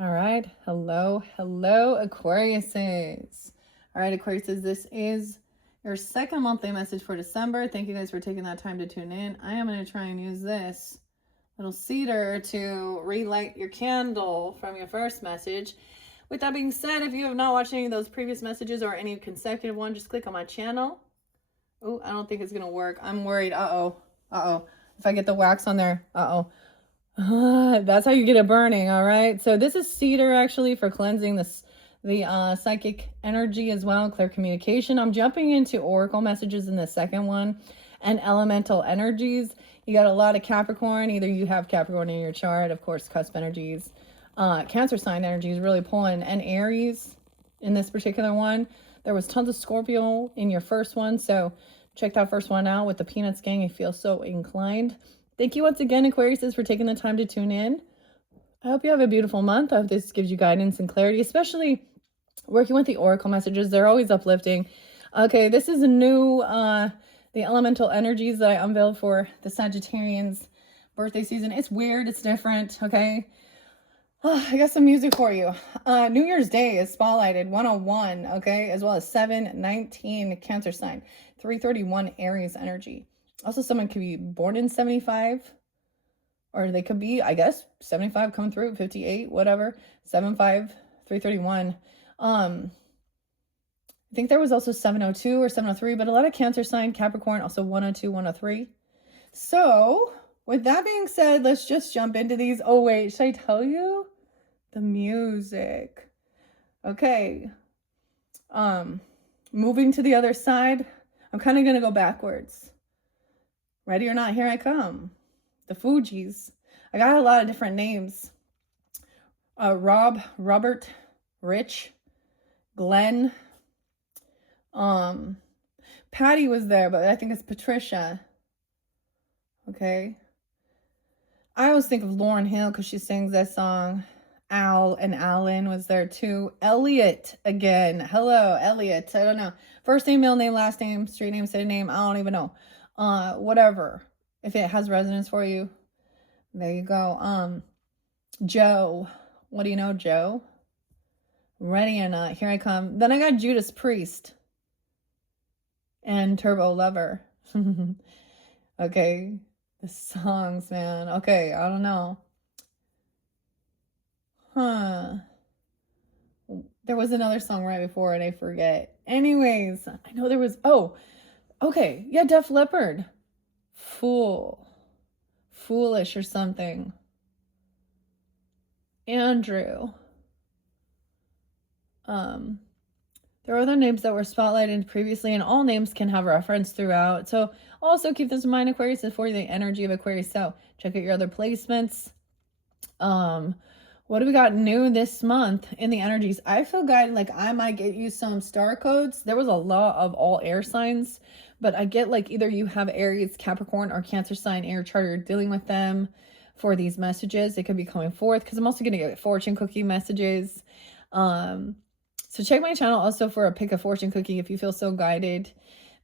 All right. Hello, Aquariuses. All right, Aquariuses, this is your second monthly message for December. Thank you guys for taking that time to tune in. I am going to try and use this little cedar to relight your candle from your first message. With that being said, if you have not watched any of those previous messages or any consecutive one, just click on my channel. Oh, I don't think it's going to work. I'm worried. Uh-oh. If I get the wax on there, that's how you get it burning. All right, so this is cedar actually for cleansing the psychic energy as well, clear communication. I'm jumping into oracle messages in the second one and elemental energies. You got a lot of Capricorn. Either you have Capricorn in your chart, of course, cusp energies, Cancer sign energy is really pulling, and Aries in this particular one. There was tons of Scorpio in your first one, so check that first one out with the Peanuts gang. I feel so inclined. Thank you once again, Aquarius, for taking the time to tune in. I hope you have a beautiful month. I hope this gives you guidance and clarity, especially working with the oracle messages. They're always uplifting. Okay, this is a new, the elemental energies that I unveiled for the Sagittarians birthday season. It's weird. It's different. Okay. I got some music for you. New Year's Day is spotlighted 101, okay, as well as 719 Cancer sign, 331 Aries energy. Also, someone could be born in 75, or they could be, I guess, 75 come through, 58, whatever, 75, 331. I think there was also 702 or 703, but a lot of Cancer sign, Capricorn, also 102, 103. So, with that being said, let's just jump into these. Oh, wait, should I tell you? The music. Okay. Moving to the other side. I'm kind of going to go backwards. Ready or not, here I come. The Fugees. I got a lot of different names. Robert, Rich, Glenn. Patty was there, but I think it's Patricia. Okay. I always think of Lauryn Hill because she sings that song. Al and Alan was there too. Elliot again. Hello, Elliot. I don't know. First name, middle name, last name, street name, city name. I don't even know. Whatever. If it has resonance for you, there you go. Joe. What do you know, Joe? Ready or not, here I come. Then I got Judas Priest and Turbo Lover. Okay. The songs, man. Okay, I don't know. There was another song right before and I forget. Anyways, I know there was, okay. Yeah, Def Leppard. Foolish or something. Andrew. There are other names that were spotlighted previously, and all names can have reference throughout. So also keep this in mind, Aquarius, is for the energy of Aquarius. So check out your other placements. What do we got new this month in the energies? I feel guided, like I might get you some star codes. There was a lot of all air signs, but I get like either you have Aries, Capricorn, or Cancer sign air chart, you're dealing with them for these messages. It could be coming forth because I'm also going to get fortune cookie messages. So check my channel also for a pick a fortune cookie if you feel so guided.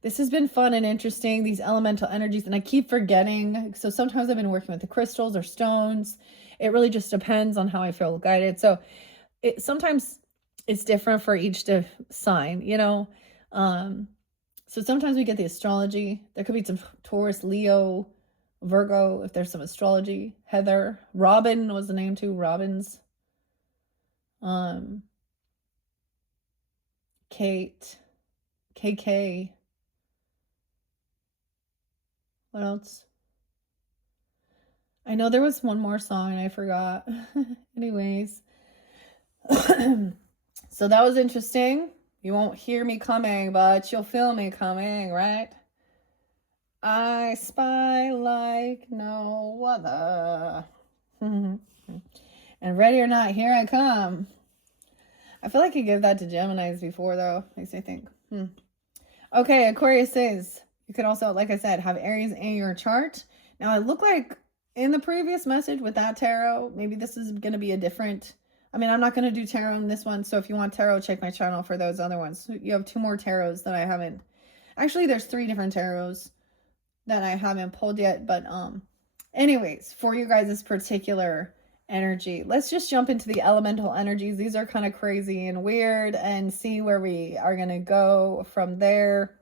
This has been fun and interesting, these elemental energies, and I keep forgetting. So sometimes I've been working with the crystals or stones. It really just depends on how I feel guided. So sometimes it's different for each sign, you know. So sometimes we get the astrology. There could be some Taurus, Leo, Virgo, if there's some astrology. Heather. Robin was the name too. Robin's. Kate. KK. What else? I know there was one more song and I forgot. Anyways. So that was interesting. You won't hear me coming, but you'll feel me coming, right? I spy like no other. And ready or not, here I come. I feel like I gave that to Geminis before, though. Makes me think. Okay, Aquarius says you could also, like I said, have Aries in your chart. Now, it looked like in the previous message with that tarot, maybe this is going to be a different... I mean, I'm not going to do tarot in this one, so if you want tarot, check my channel for those other ones. You have 2 more tarots that I haven't... Actually, there's 3 different tarots that I haven't pulled yet, but anyways, for you guys, this particular energy. Let's just jump into the elemental energies. These are kind of crazy and weird, and see where we are going to go from there.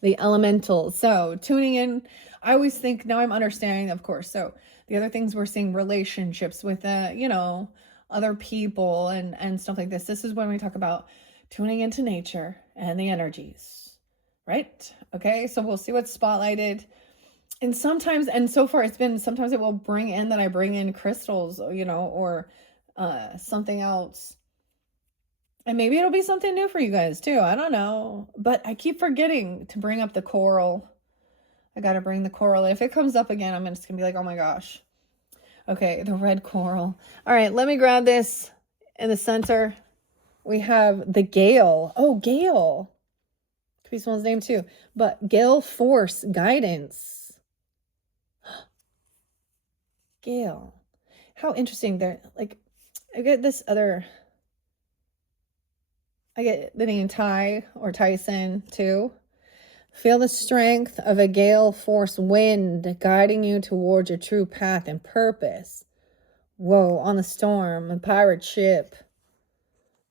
The elementals. So tuning in, I always think, now I'm understanding, of course. So the other things we're seeing, relationships with, you know, other people and stuff like this. This is when we talk about tuning into nature and the energies, right? Okay, so we'll see what's spotlighted. And sometimes, and so far it's been, sometimes it will bring in that I bring in crystals, you know, or something else. And maybe it'll be something new for you guys too. I don't know. But I keep forgetting to bring up the coral. I got to bring the coral. If it comes up again, I'm just going to be like, oh my gosh. Okay, the red coral. All right, let me grab this. In the center, we have the Gale. Oh, Gale. Could be someone's name too. But Gale Force Guidance. Gale. How interesting. They're like, I get this other... I get the name Ty or Tyson too. Feel the strength of a gale force wind guiding you towards your true path and purpose. Whoa, on the storm, a pirate ship.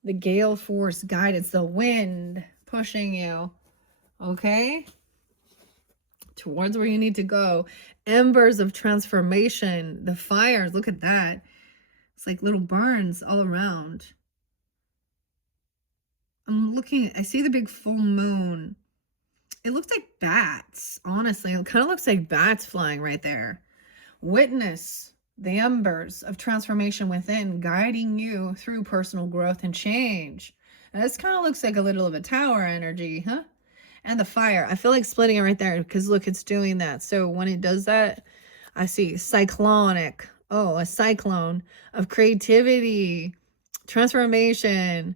The gale force guidance, the wind pushing you, okay? Towards where you need to go. Embers of transformation, the fires, look at that. It's like little burns all around. I'm looking, I see the big full moon. It looks like bats, honestly. It kind of looks like bats flying right there. Witness the embers of transformation within, guiding you through personal growth and change. And this kind of looks like a little of a tower energy, huh? And the fire. I feel like splitting it right there because look, it's doing that. So when it does that, I see cyclonic. Oh, a cyclone of creativity, transformation.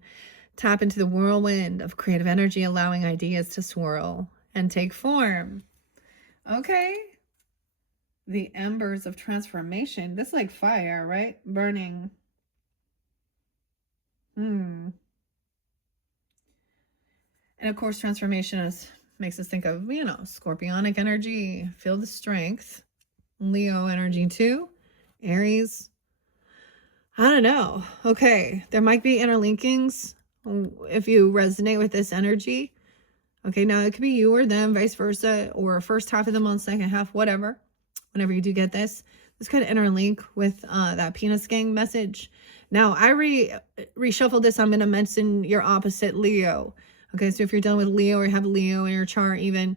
Tap into the whirlwind of creative energy, allowing ideas to swirl and take form. Okay. The embers of transformation. This is like fire, right? Burning. And of course, transformation makes us think of, you know, scorpionic energy. Feel the strength. Leo energy too. Aries. I don't know. Okay. There might be interlinkings if you resonate with this energy. Okay, now it could be you or them, vice versa, or first half of the month, second half, whatever. Whenever you do get this could interlink with that penis gang message. Now, I reshuffled this. I'm going to mention your opposite, Leo. Okay, so if you're dealing with Leo or you have Leo in your chart even,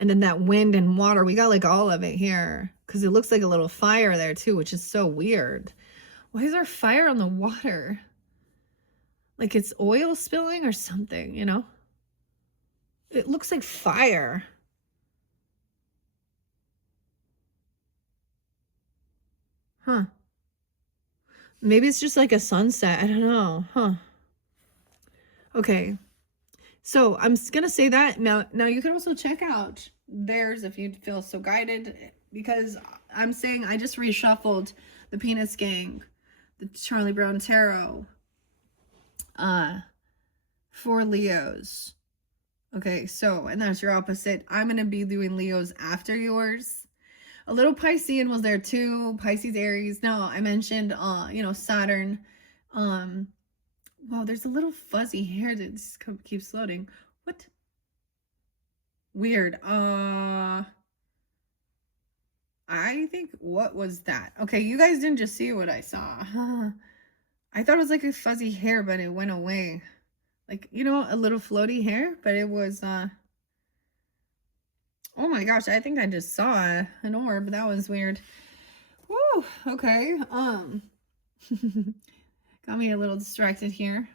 and then that wind and water, we got like all of it here because it looks like a little fire there too, which is so weird. Why is there fire on the water? Like it's oil spilling or something, you know? It looks like fire. Huh. Maybe it's just like a sunset. I don't know. Huh. Okay. So I'm going to say that. Now you can also check out theirs if you feel so guided. Because I'm saying I just reshuffled the Penis Gang, the Charlie Brown Tarot, for Leos. Okay, so, and that's your opposite. I'm going to be doing Leos after yours. A little Piscean was there too. Pisces, Aries. No, I mentioned, you know, Saturn. Wow, there's a little fuzzy hair that just keeps floating. What? Weird. I think, what was that? Okay, you guys didn't just see what I saw. I thought it was like a fuzzy hair, but it went away. Like, you know, a little floaty hair, but it was, oh my gosh, I think I just saw an orb. That was weird. Woo, okay. Got me a little distracted here.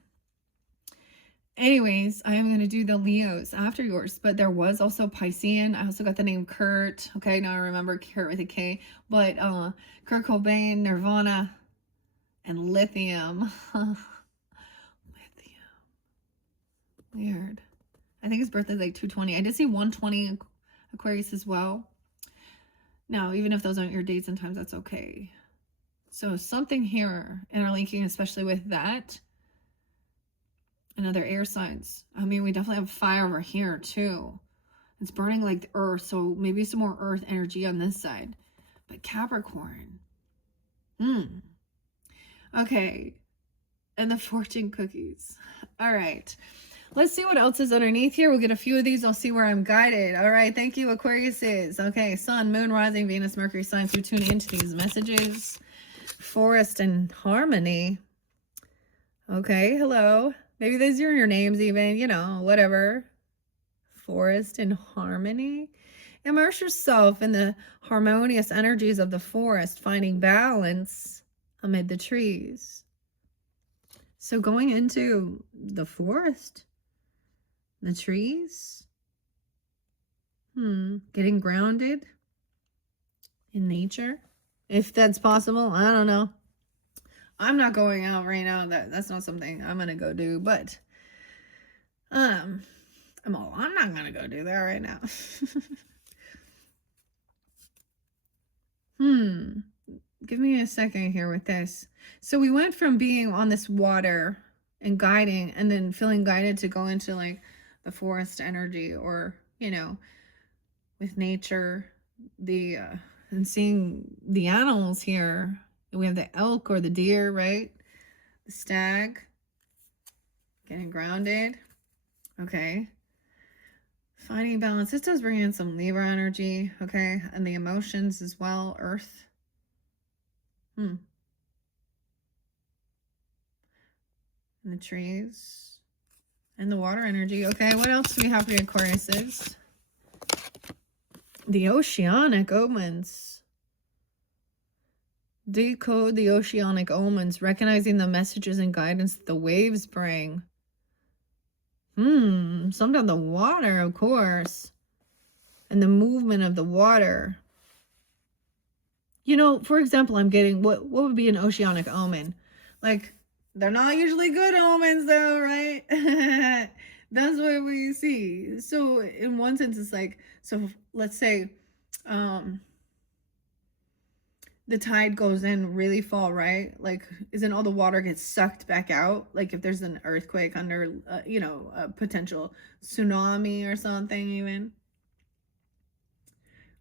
Anyways, I am going to do the Leos after yours, but there was also Piscean. I also got the name Kurt. Okay, now I remember Kurt with a K, but Kurt Cobain, Nirvana, and Lithium. Lithium. Weird. I think his birthday's like 220. I did see 120 Aquarius as well. Now, even if those aren't your dates and times, that's okay. So something here interlinking, especially with that. And other air signs. I mean, we definitely have fire over here too. It's burning like the earth, so maybe some more earth energy on this side. But Capricorn. Okay. And the fortune cookies. All right. Let's see what else is underneath here. We'll get a few of these. I'll see where I'm guided. All right. Thank you, Aquariuses. Okay. Sun, Moon, Rising, Venus, Mercury signs. We tune into these messages. Forest and harmony. Okay. Hello. Maybe these are your names even. You know, whatever. Forest and harmony. Immerse yourself in the harmonious energies of the forest, finding balance amid the trees. So going into the forest, the trees, getting grounded in nature, if that's possible. I don't know. I'm not going out right now. That's not something I'm gonna go do, but I'm not gonna go do that right now. Give me a second here with this. So we went from being on this water and guiding, and then feeling guided to go into like the forest energy, or, you know, with nature, and seeing the animals here. We have the elk or the deer, right? The stag. Getting grounded. Okay. Finding balance. This does bring in some Libra energy, okay? And the emotions as well. Earth. And the trees. And the water energy. Okay, what else do we have for the Aquariuses? The oceanic omens. Decode the oceanic omens, recognizing the messages and guidance that the waves bring. Something on the water, of course. And the movement of the water. You know, for example, I'm getting, what would be an oceanic omen? Like, they're not usually good omens though, right? That's what we see. So in one sense, it's like, so let's say the tide goes in really fall, right? Like, isn't all the water gets sucked back out? Like if there's an earthquake under, you know, a potential tsunami or something even.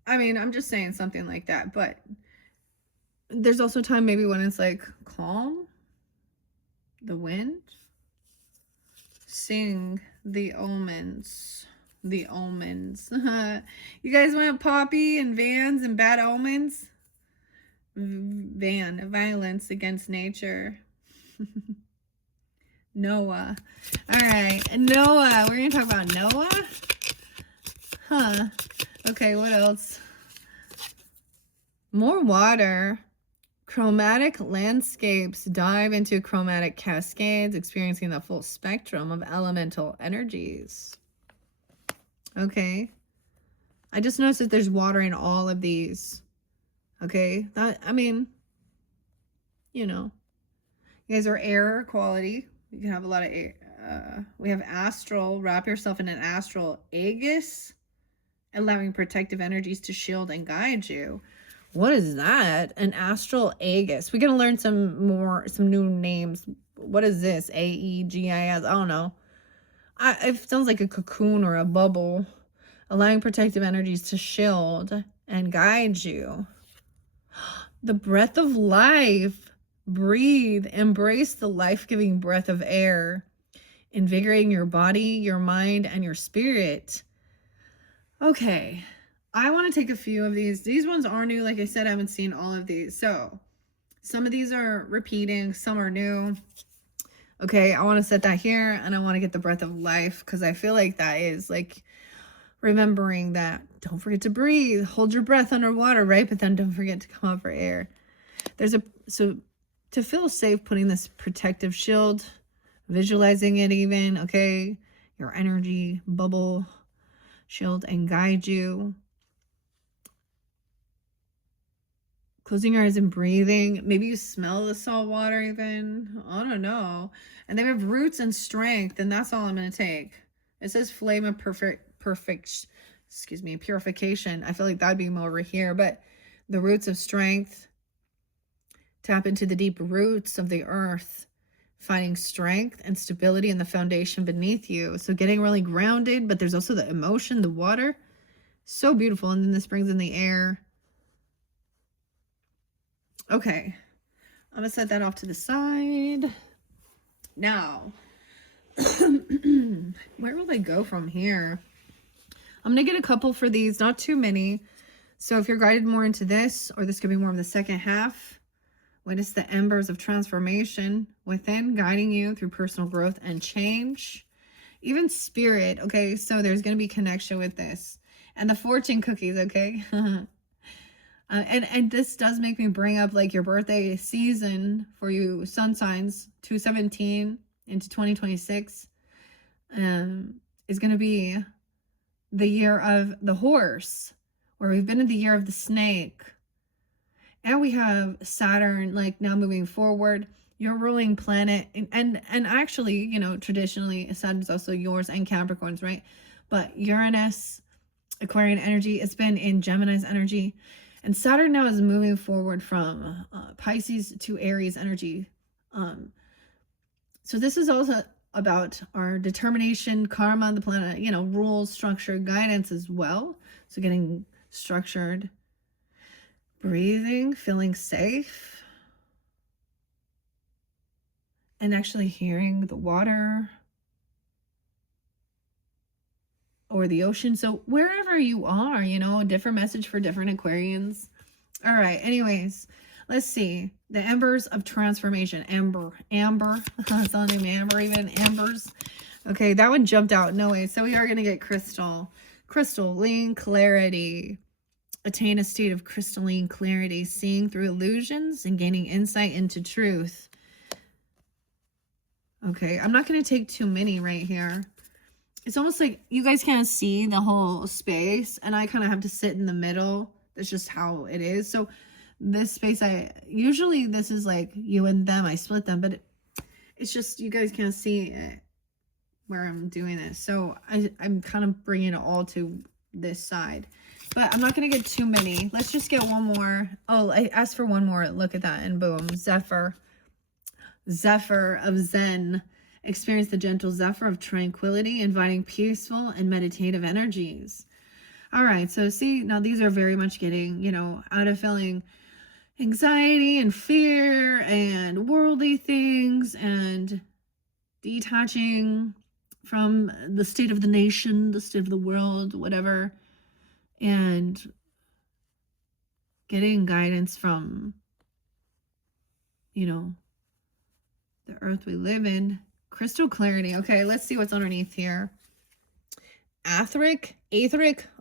I mean, I'm just saying something like that. But there's also time maybe when it's like calm. The wind. Sing the omens. The omens. You guys want Poppy and Vans and Bad Omens? Violence against nature. Noah. All right. Noah. We're going to talk about Noah? Huh. Okay, what else? More water. Chromatic landscapes. Dive into chromatic cascades, experiencing the full spectrum of elemental energies. Okay. I just noticed that there's water in all of these. Okay. That, I mean, you know, you guys are air quality. You can have a lot of air. We have astral. Wrap yourself in an astral aegis, allowing protective energies to shield and guide you. What is that? An astral aegis. We're going to learn some new names. What is this? AEGIS. I don't know. It sounds like a cocoon or a bubble, allowing protective energies to shield and guide you. The breath of life. Breathe. Embrace the life-giving breath of air, invigorating your body, your mind, and your spirit. Okay. I want to take a few of these. These ones are new. Like I said, I haven't seen all of these. So some of these are repeating. Some are new. Okay, I want to set that here, and I want to get the breath of life, because I feel like that is like remembering that don't forget to breathe. Hold your breath underwater, right? But then don't forget to come up for air. So to feel safe, putting this protective shield, visualizing it even, okay? Your energy bubble shield and guide you. Closing your eyes and breathing. Maybe you smell the salt water even. I don't know. And they have roots and strength, and that's all I'm going to take. It says flame of purification. I feel like that'd be more over here, but the roots of strength. Tap into the deep roots of the earth, finding strength and stability in the foundation beneath you. So getting really grounded, but there's also the emotion, the water. So beautiful. And then this brings in the air. Okay. I'm going to set that off to the side. Now, where will they go from here? I'm going to get a couple for these, not too many. So if you're guided more into this, or this could be more of the second half, witness the embers of transformation within, guiding you through personal growth and change. Even spirit, okay? So there's going to be connection with this. And the fortune cookies, okay? And this does make me bring up like your birthday season for you sun signs, 2/17 into 2026, is going to be the year of the horse, where we've been in the year of the snake. And we have Saturn, like now moving forward, your ruling planet. And actually, you know, traditionally, Saturn is also yours and Capricorn's, right? But Uranus, Aquarian energy, it's been in Gemini's energy. And Saturn now is moving forward from Pisces to Aries energy. So this is also about our determination, karma on the planet, you know, rules, structure, guidance as well. So getting structured, breathing, feeling safe, and actually hearing the water or the ocean. So wherever you are, you know, a different message for different Aquarians. All right, anyways, let's see. The embers of transformation. Amber. It's not even amber, even embers. Okay, that one jumped out. No way. So we are going to get crystal. Crystalline clarity. Attain a state of crystalline clarity. Seeing through illusions and gaining insight into truth. Okay, I'm not going to take too many right here. It's almost like you guys can't see the whole space, and I kind of have to sit in the middle. That's just how it is. So this space, usually this is like you and them, I split them, but it's just you guys can't see it where I'm doing this. So I'm kind of bringing it all to this side, but I'm not going to get too many. Let's just get one more. Oh, I asked for one more. Look at that, and boom, Zephyr of Zen. Experience the gentle zephyr of tranquility, inviting peaceful and meditative energies. All right, so see, now these are very much getting, you know, out of feeling anxiety and fear and worldly things and detaching from the state of the nation, the state of the world, whatever, and getting guidance from, you know, the earth we live in. Crystal clarity. Okay, let's see what's underneath here. Aetheric? I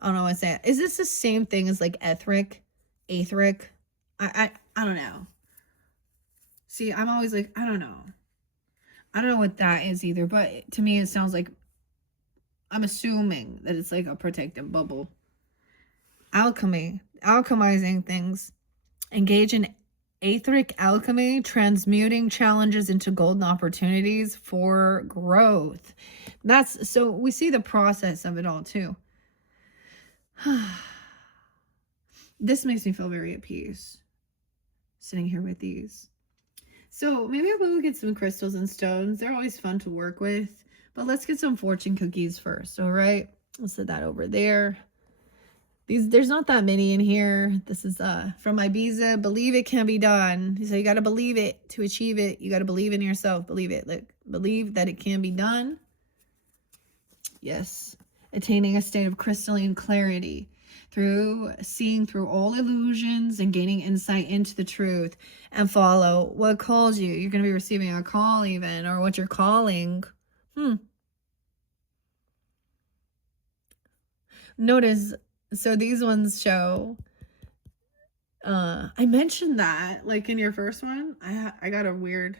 don't know what to say. Is this the same thing as like etheric? Aetheric? I don't know. See, I'm always like, I don't know. I don't know what that is either, but to me it sounds like, I'm assuming that it's like a protective bubble. Alchemy. Alchemizing things. Engage in aetheric alchemy, transmuting challenges into golden opportunities for growth. That's so we see the process of it all too. This makes me feel very at peace sitting here with these. So maybe I will get some crystals and stones. They're always fun to work with, but let's get some fortune cookies first. All right, I'll set that over there. There's not that many in here. This is from Ibiza. Believe it can be done. So you got to believe it to achieve it. You got to believe in yourself. Believe it. Like, believe that it can be done. Yes. Attaining a state of crystalline clarity through seeing through all illusions and gaining insight into the truth, and follow what calls you. You're going to be receiving a call even, or what you're calling. Notice. So these ones show, I mentioned that like in your first one, I got a weird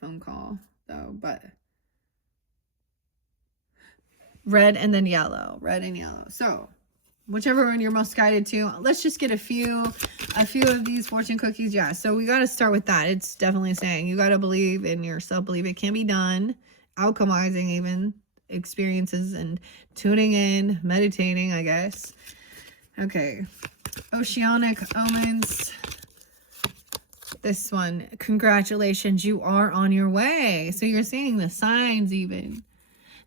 phone call though, but red and then yellow, red and yellow. So whichever one you're most guided to, let's just get a few of these fortune cookies. Yeah. So we got to start with that. It's definitely saying you got to believe in yourself, believe it can be done, alchemizing even experiences and tuning in, meditating, I guess. Okay, oceanic omens. This one, congratulations, you are on your way. So you're seeing the signs even,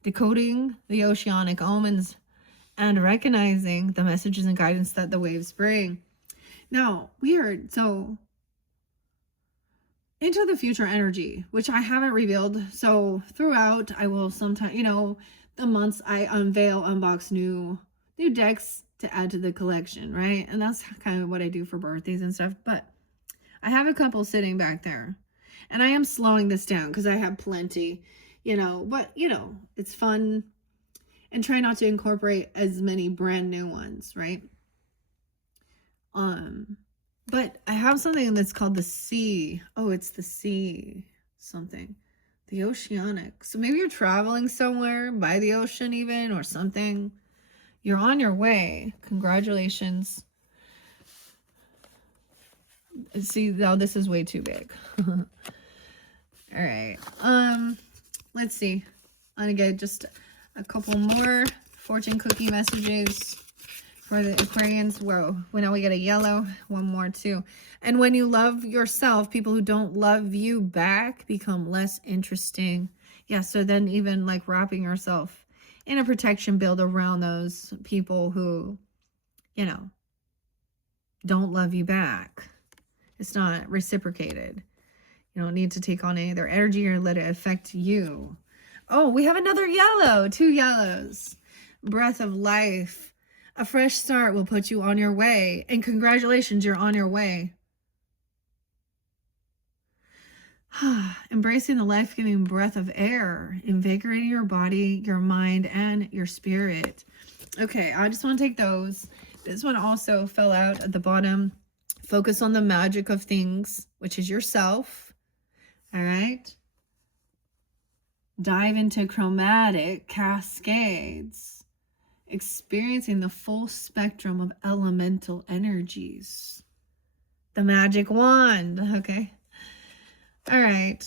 decoding the oceanic omens and recognizing the messages and guidance that the waves bring. Now, weird. So into the future energy, which I haven't revealed. So throughout, I will sometimes, you know, the months I unbox new decks to add to the collection, right? And that's kind of what I do for birthdays and stuff. But I have a couple sitting back there, and I am slowing this down because I have plenty, you know, but you know, it's fun, and try not to incorporate as many brand new ones, right? But I have something that's called the sea. Oh, it's the sea something. The oceanic. So maybe you're traveling somewhere by the ocean even or something. You're on your way. Congratulations. See, now this is way too big. All right. Let's see. I'm gonna get just a couple more fortune cookie messages for the Aquarians. Whoa, well, now we get a yellow, one more too. And when you love yourself, people who don't love you back become less interesting. Yeah, so then even like wrapping yourself in a protection build around those people who, you know, don't love you back. It's not reciprocated. You don't need to take on any of their energy or let it affect you. Oh, we have another yellow, 2 yellows. Breath of life. A fresh start will put you on your way. And congratulations, you're on your way. Embracing the life-giving breath of air, invigorating your body, your mind, and your spirit. Okay, I just want to take those. This one also fell out at the bottom. Focus on the magic of things, which is yourself. All right. Dive into chromatic cascades. Experiencing the full spectrum of elemental energies. The magic wand. Okay. All right.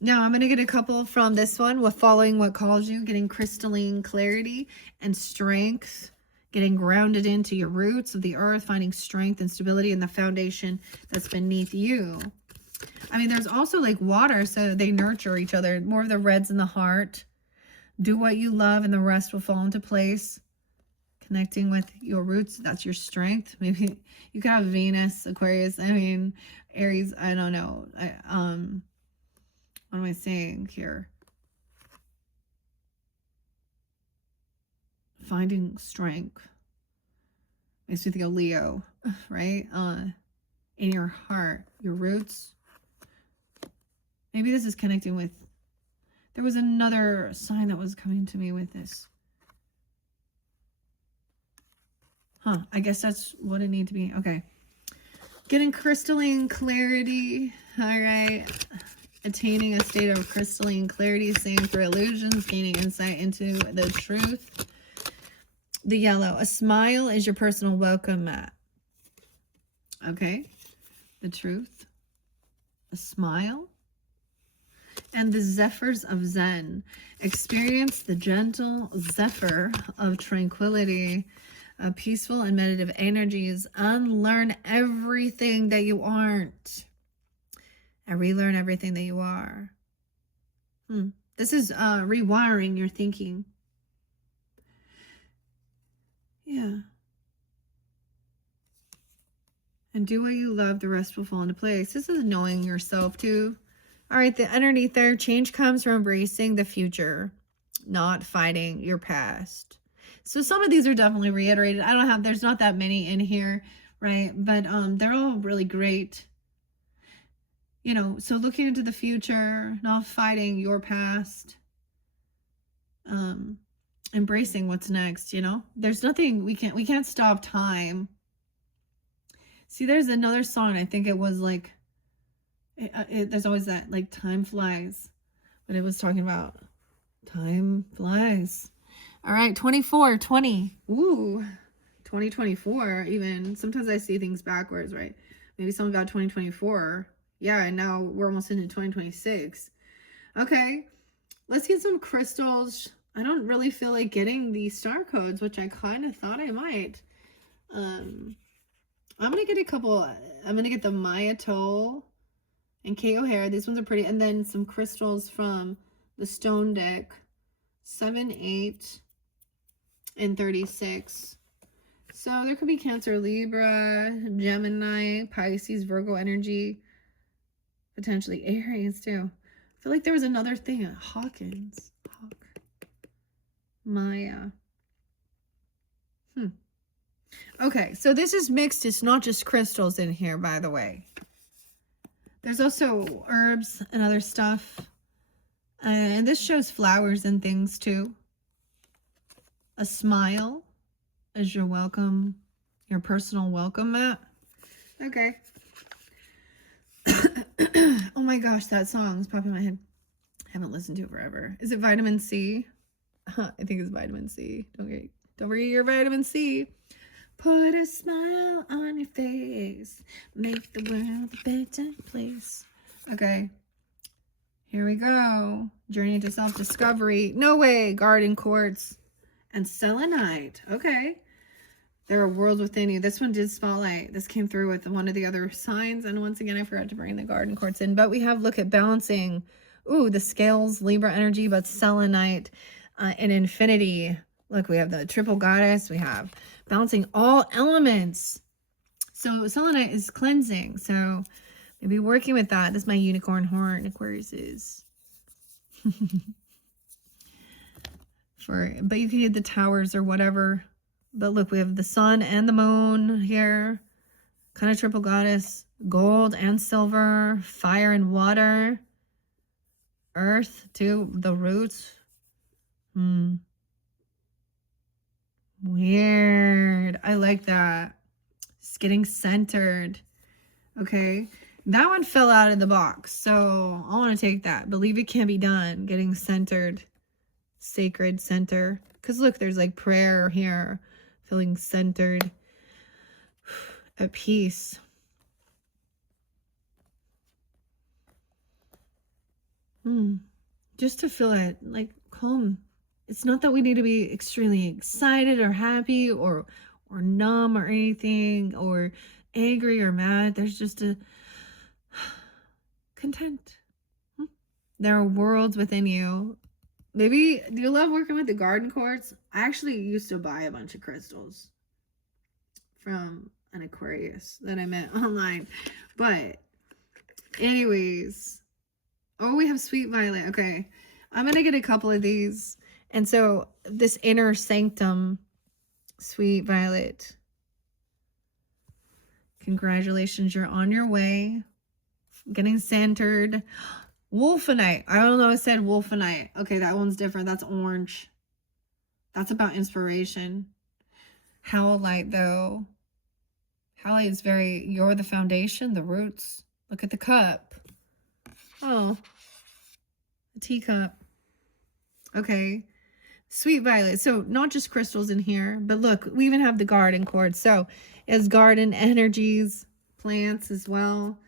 Now I'm going to get a couple from this one with following what calls you, getting crystalline clarity and strength, getting grounded into your roots of the earth, finding strength and stability in the foundation that's beneath you. I mean, there's also like water, so they nurture each other. More of the reds in the heart. Do what you love and the rest will fall into place. Connecting with your roots, that's your strength. Maybe you could have Venus, Aquarius, I mean, Aries, I don't know. What am I saying here? Finding strength. Makes me think of Leo, right? In your heart, your roots. Maybe this is connecting with, there was another sign that was coming to me with this. Huh, I guess that's what it needs to be. Okay. Getting crystalline clarity. All right. Attaining a state of crystalline clarity. Same for illusions. Gaining insight into the truth. The yellow. A smile is your personal welcome mat. Okay. The truth. A smile. And the zephyrs of Zen. Experience the gentle zephyr of tranquility. Peaceful and meditative energies. Unlearn everything that you aren't. And relearn everything that you are. This is rewiring your thinking. Yeah. And do what you love. The rest will fall into place. This is knowing yourself too. All right, the underneath there, change comes from embracing the future, not fighting your past. So some of these are definitely reiterated. There's not that many in here, right? But they're all really great. You know, so looking into the future, not fighting your past, embracing what's next, you know? There's nothing, we can't stop time. See, there's another song, I think it was like, there's always that, like, time flies. But it was talking about time flies. All right, 20. Ooh, 2024 even. Sometimes I see things backwards, right? Maybe something about 2024. Yeah, and now we're almost into 2026. Okay, let's get some crystals. I don't really feel like getting these star codes, which I kind of thought I might. I'm going to get a couple. I'm going to get the Maya Toll and Kate O'Hare. These ones are pretty. And then some crystals from the Stone deck. 7, 8, and 36. So there could be Cancer, Libra, Gemini, Pisces, Virgo energy. Potentially Aries too. I feel like there was another thing at Hawkins. Maya. Okay, so this is mixed. It's not just crystals in here, by the way. There's also herbs and other stuff. And this shows flowers and things too. A smile as your welcome, your personal welcome mat. Okay. Oh my gosh, that song is popping in my head. I haven't listened to it forever. Is it vitamin C? I think it's vitamin C. Don't forget your vitamin C. Put a smile on your face. Make the world a better place. Okay. Here we go. Journey to self-discovery. No way. Garden quartz and selenite. Okay. There are worlds within you. This one did spotlight. This came through with one of the other signs. And once again, I forgot to bring the garden quartz in. But we have, look at balancing. Ooh, the scales, Libra energy, but selenite and infinity. Look, we have the triple goddess. We have balancing all elements. So selenite is cleansing. So maybe working with that. This is my unicorn horn. Aquarius is. But you can get the towers or whatever. But look, we have the sun and the moon here. Kind of triple goddess. Gold and silver. Fire and water. Earth too. The roots. Weird. I like that. It's getting centered. Okay. That one fell out of the box. So I want to take that. Believe it can be done. Getting centered. Sacred center. Because look, there's like prayer here. Feeling centered. At peace. Just to feel it. Like calm. It's not that we need to be extremely excited or happy or numb or anything or angry or mad. There's just a content. There are worlds within you. Maybe, do you love working with the garden quartz? I actually used to buy a bunch of crystals from an Aquarius that I met online. But anyways, oh, we have sweet violet. Okay, I'm going to get a couple of these. And so this inner sanctum, sweet violet. Congratulations, you're on your way. Getting centered. Wolfenite. I don't know, I said wolfenite. Okay, that one's different. That's orange. That's about inspiration. Howlite, though. Howlite is very, you're the foundation, the roots. Look at the cup. Oh. The teacup. Okay. Sweet violet. So not just crystals in here, but look, we even have the garden quartz. So it's garden energies, plants as well.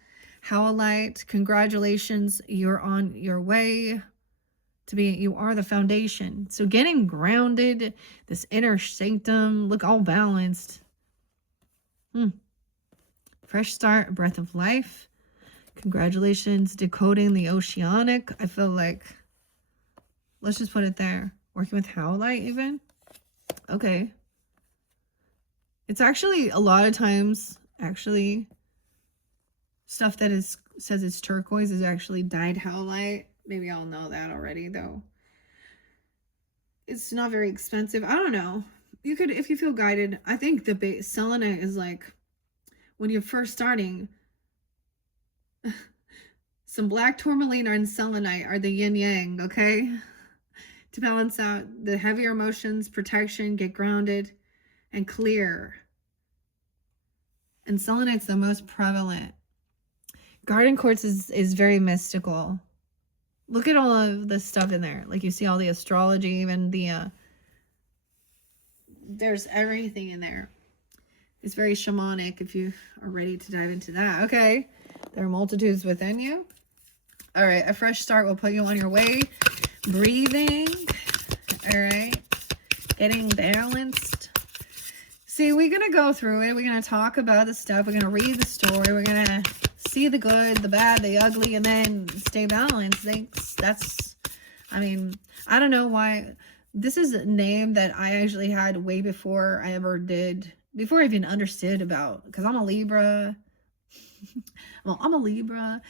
Howlite, congratulations. You're on your way to be, you are the foundation. So getting grounded, this inner sanctum, look all balanced. Fresh start, breath of life. Congratulations, decoding the oceanic. I feel like, let's just put it there. Working with howlite even. Okay. It's actually a lot of times, actually, stuff that says it's turquoise is actually dyed howlite. Maybe I'll know that already though. It's not very expensive. I don't know. You could, if you feel guided. I think the base selenite is like when you're first starting. Some black tourmaline and selenite are the yin yang, okay? To balance out the heavier emotions, protection, get grounded, and clear. And selenite's the most prevalent. Garden quartz is very mystical. Look at all of the stuff in there. Like you see all the astrology, even the, there's everything in there. It's very shamanic if you are ready to dive into that. Okay. There are multitudes within you. All right. A fresh start will put you on your way. Breathing. All right. Getting balanced. See, we're going to go through it. We're going to talk about the stuff. We're going to read the story. We're going to see the good, the bad, the ugly, and then stay balanced. That's, I mean, I don't know why. This is a name that I actually had way before I ever did, before I even understood about, because I'm a Libra. Well, I'm a Libra.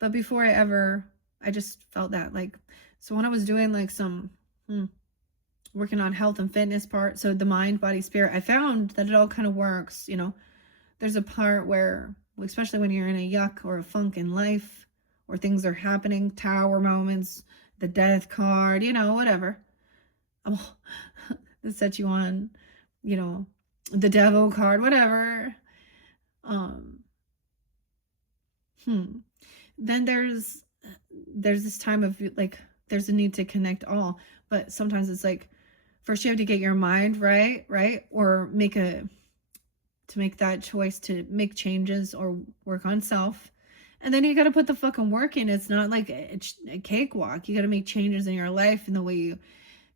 But before I just felt that, like, so when I was doing like some working on health and fitness part, so the mind, body, spirit, I found that it all kind of works. You know, there's a part where, especially when you're in a yuck or a funk in life, or things are happening, tower moments, the death card, you know, whatever. Oh, that set you on, you know, the devil card, whatever. Then there's this time of like, there's a need to connect all, but sometimes it's like, first you have to get your mind right, or make that choice to make changes or work on self. And then you got to put the fucking work in. It's not like it's a cakewalk. You got to make changes in your life and the way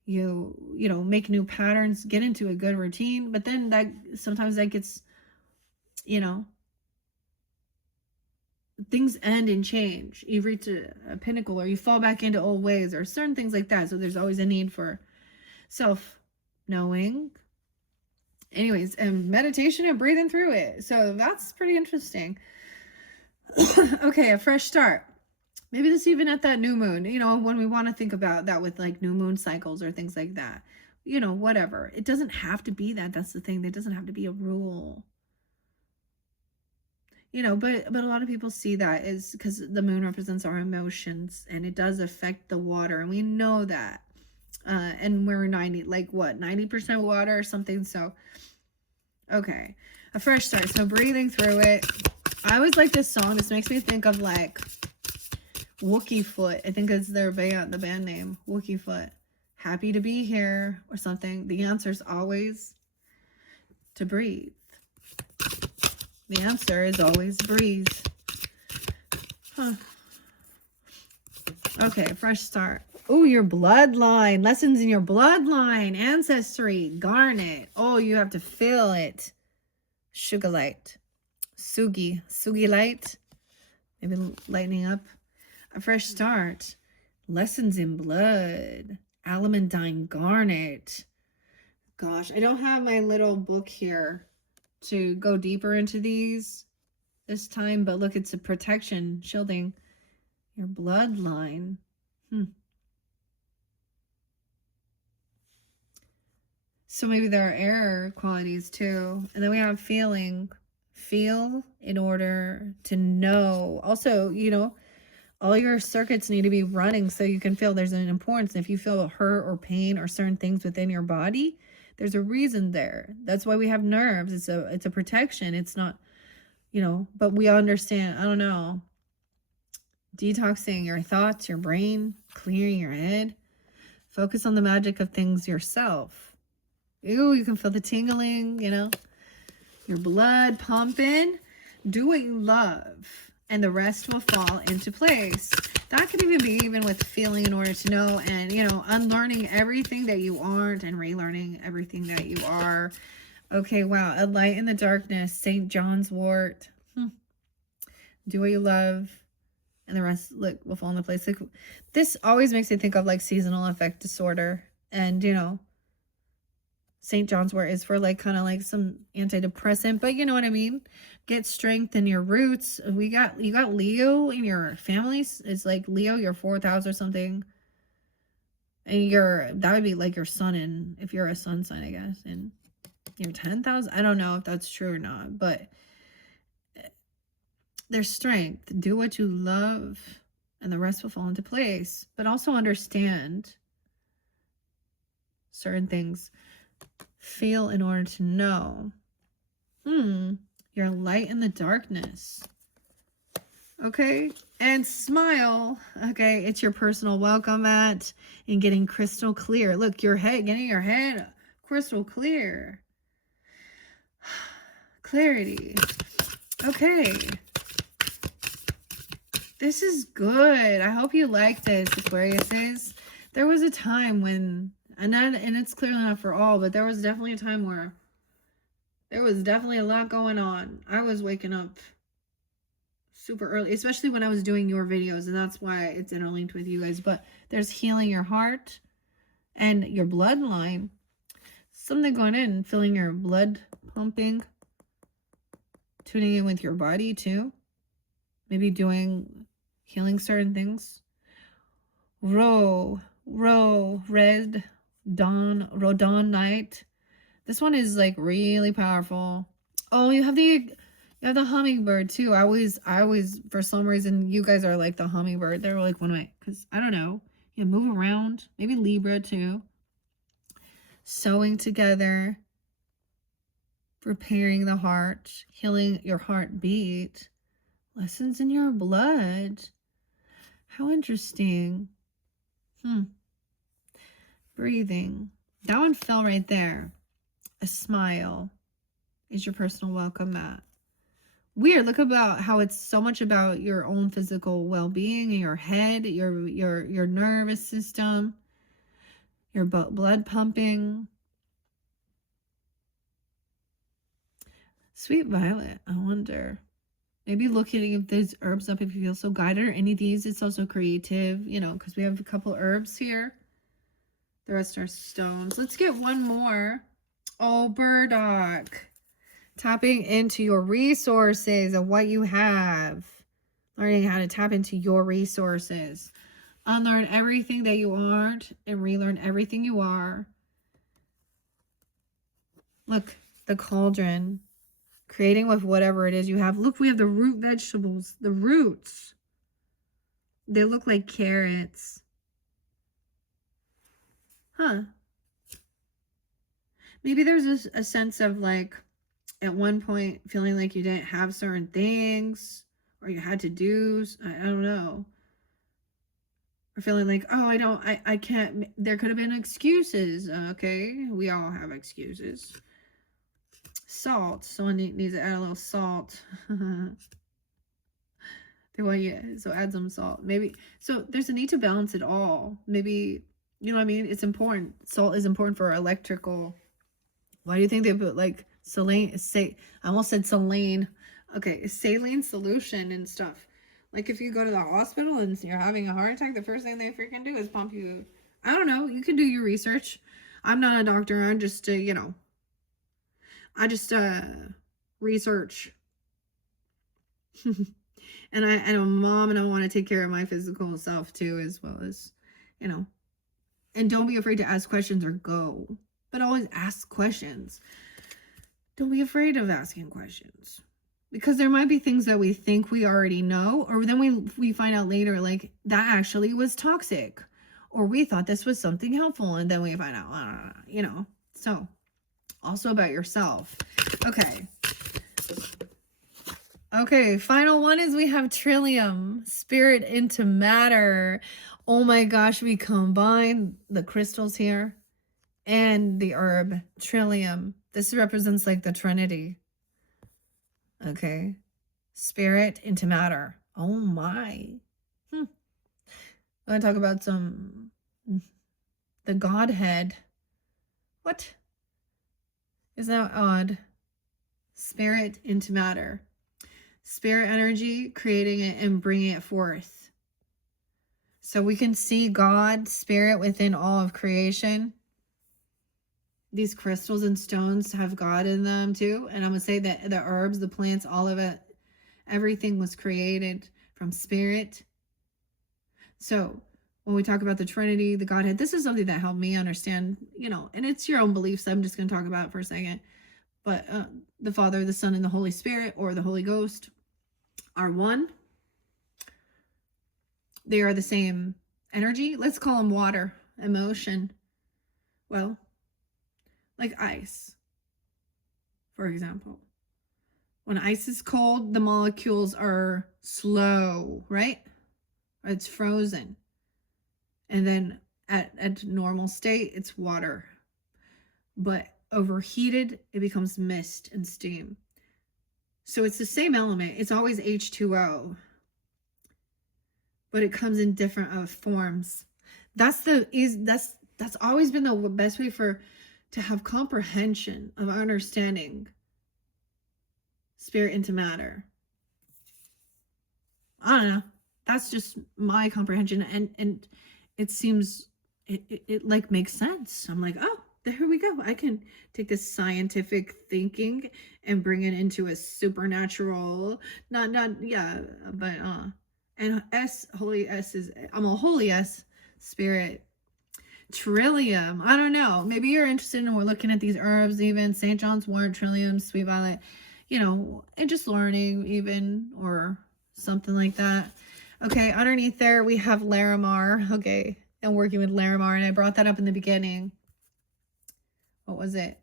you know, make new patterns, get into a good routine. But then that sometimes that gets, you know, things end and change. You reach a pinnacle, or you fall back into old ways, or certain things like that. So there's always a need for self-knowing. Anyways, and meditation and breathing through it. So that's pretty interesting. Okay, a fresh start. Maybe this even at that new moon, you know, when we want to think about that with like new moon cycles or things like that. You know, whatever. It doesn't have to be that. That's the thing. There doesn't have to be a rule. You know, but a lot of people see that is because the moon represents our emotions, and it does affect the water, and we know that. And we're 90% water or something. So, okay, a fresh start. So breathing through it. I always like this song. This makes me think of like Wookie Foot. I think it's their band, the band name, Wookie Foot. Happy to be here or something. The answer is always to breathe. The answer is always breathe. Okay, fresh start. Oh, your bloodline. Lessons in your bloodline. Ancestry. Garnet. Oh, you have to feel it. Sugar light. Sugi light. Maybe lightening up. A fresh start. Lessons in blood. Alamandine garnet. Gosh, I don't have my little book here to go deeper into these this time, but look, it's a protection, shielding your bloodline. So maybe there are air qualities too. And then we have feeling. Feel in order to know. Also, you know, all your circuits need to be running so you can feel. There's an importance. If you feel hurt or pain or certain things within your body, there's a reason there. That's why we have nerves. It's a protection. It's not, you know, but we understand, I don't know, detoxing your thoughts, your brain, clearing your head. Focus on the magic of things yourself. Ooh, you can feel the tingling, you know, your blood pumping. Do what you love, and the rest will fall into place. That could even be even with feeling in order to know, and, you know, unlearning everything that you aren't and relearning everything that you are. Okay, wow. A light in the darkness. St. John's wort. Do what you love, and the rest, look, will fall into place. Like, this always makes me think of like seasonal affect disorder. And, you know, St. John's wort is for like kind of like some antidepressant, but you know what I mean? Get strength in your roots. You got Leo in your family. It's like Leo, your 4th house or something. And that would be like your sun, in, if you're a sun sign, I guess, and your 10th house. I don't know if that's true or not, but there's strength. Do what you love, and the rest will fall into place. But also understand certain things. Feel in order to know. Your light in the darkness. Okay, and smile. Okay, it's your personal welcome mat and getting crystal clear. Look, getting your head crystal clear. Clarity. Okay, this is good. I hope you like this, Aquariuses. There was a time when, and it's clearly not for all, but there was definitely a time where there was definitely a lot going on. I was waking up super early, especially when I was doing your videos, and that's why it's interlinked with you guys. But there's healing your heart and your bloodline. Something going in, feeling your blood pumping, tuning in with your body too. Maybe doing healing certain things. Red Dawn Night. This one is like really powerful. Oh, you have the hummingbird too. I always for some reason you guys are like the hummingbird. They're like one of my, because I don't know. Yeah, move around. Maybe Libra too. Sewing together. Repairing the heart. Healing your heartbeat. Lessons in your blood. How interesting. Breathing. That one fell right there. A smile is your personal welcome mat. Weird. Look about how it's so much about your own physical well-being in your head, your nervous system, your blood pumping. Sweet violet. I wonder. Maybe looking if there's herbs up if you feel so guided, or any of these. It's also creative, you know, because we have a couple herbs here. The rest are stones. Let's get one more. Oh, burdock. Tapping into your resources of what you have. Learning how to tap into your resources. Unlearn everything that you aren't and relearn everything you are. Look, the cauldron. Creating with whatever it is you have. Look, we have the root vegetables. The roots. They look like carrots. Huh. Maybe there's a sense of like, at one point, feeling like you didn't have certain things. Or you had to do, I don't know. Or feeling like, oh, I can't. There could have been excuses. Okay, we all have excuses. Salt. Someone needs to add a little salt. They want you, so add some salt. Maybe, so there's a need to balance it all. Maybe, you know what I mean? It's important. Salt is important for electrical. Why do you think they put like saline, I almost said saline. Okay, saline solution and stuff. Like if you go to the hospital and you're having a heart attack, the first thing they freaking do is pump you. I don't know. You can do your research. I'm not a doctor. I'm just, you know, I just research. And I'm a mom and I want to take care of my physical self too, as well as, you know. And don't be afraid to ask questions or go. But always ask questions. Don't be afraid of asking questions. Because there might be things that we think we already know, or then we find out later, like, that actually was toxic. Or we thought this was something helpful, and then we find out, you know. So, also about yourself. Okay. Okay, final one is we have Trillium, spirit into matter. Oh my gosh, we combine the crystals here and the herb Trillium. This represents like the Trinity. Okay. Spirit into matter. Oh my. I'm going to talk about the Godhead. What? Isn't that odd? Spirit into matter. Spirit energy, creating it and bringing it forth. So we can see God, spirit within all of creation. These crystals and stones have God in them too. And I'm going to say that the herbs, the plants, all of it, everything was created from spirit. So when we talk about the Trinity, the Godhead, this is something that helped me understand, you know, and it's your own beliefs. I'm just going to talk about it for a second. But the Father, the Son, and the Holy Spirit, or the Holy Ghost, are one. They are the same energy. Let's call them water, emotion. Well, like ice, for example. When ice is cold, the molecules are slow, right? It's frozen. And then at normal state, it's water. But overheated, it becomes mist and steam. So it's the same element. It's always H2O. But it comes in different forms. That's always been the best way to have comprehension of understanding spirit into matter. I don't know. That's just my comprehension, and it seems it like makes sense. I'm like, oh, there we go. I can take this scientific thinking and bring it into a supernatural, but And S, holy S is, I'm a holy S, spirit. Trillium. I don't know. Maybe you're interested in, we're looking at these herbs, even St. John's wort, trillium, sweet violet, you know, and just learning even, or something like that. Okay, underneath there we have Larimar. Okay, and working with Larimar, and I brought that up in the beginning. What was it?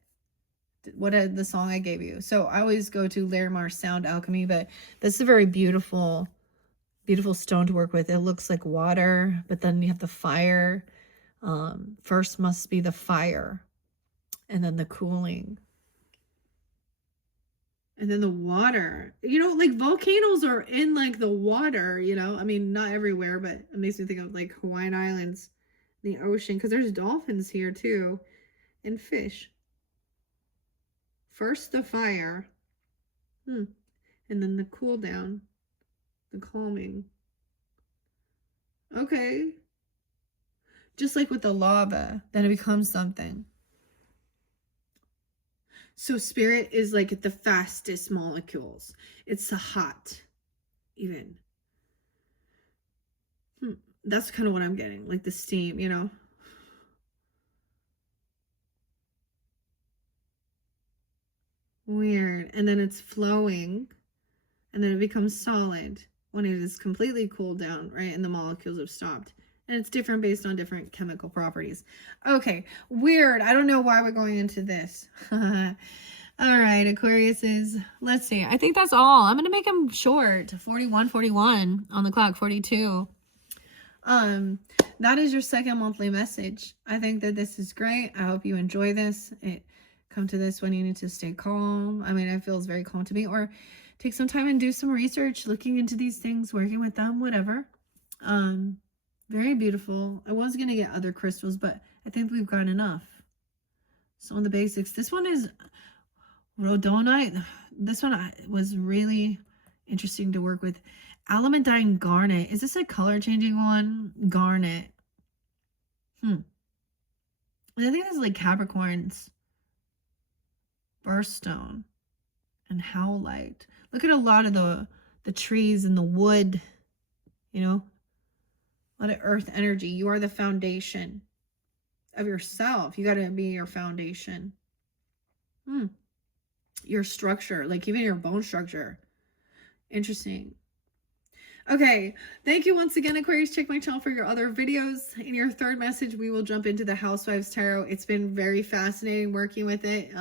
What the song I gave you? So I always go to Larimar Sound Alchemy, but this is a very beautiful, beautiful stone to work with. It looks like water, but then you have the fire. First must be the fire, and then the cooling, and then the water. You know, like volcanoes are in like the water, you know, I mean, not everywhere, but it makes me think of like Hawaiian Islands, the ocean, because there's dolphins here too, and fish. First the fire, and then the cool down, the calming. Okay, just like with the lava, then it becomes something. So spirit is like the fastest molecules. It's the hot, even. That's kind of what I'm getting, like the steam, you know. Weird. And then it's flowing, and then it becomes solid when it is completely cooled down, right? And the molecules have stopped. And it's different based on different chemical properties. Okay, weird. I don't know why we're going into this. All right, Aquariuses. Let's see. I think that's all. I'm going to make them short. 41 on the clock, 42. That is your second monthly message. I think that this is great. I hope you enjoy this. Come to this when you need to stay calm. I mean, it feels very calm to me. Or take some time and do some research, looking into these things, working with them, whatever. Very beautiful. I was going to get other crystals, but I think we've got enough. Some of the basics. This one is rhodonite. This one was really interesting to work with. Alamandine garnet. Is this a color changing one? Garnet. I think this is like Capricorn's birthstone and howlite. Look at a lot of the trees and the wood, you know, a lot of earth energy. You are the foundation of yourself. You got to be your foundation. Your structure, like even your bone structure. Interesting. Okay, thank you once again, Aquarius. Check my channel for your other videos. In your third message, we will jump into the Housewives Tarot. It's been very fascinating working with it.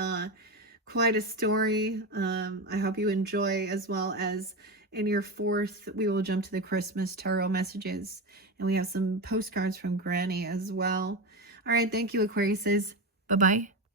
Quite a story. I hope you enjoy, as well as in your fourth, we will jump to the Christmas Tarot messages. And we have some postcards from Granny as well. All right, thank you, Aquariuses. Bye-bye.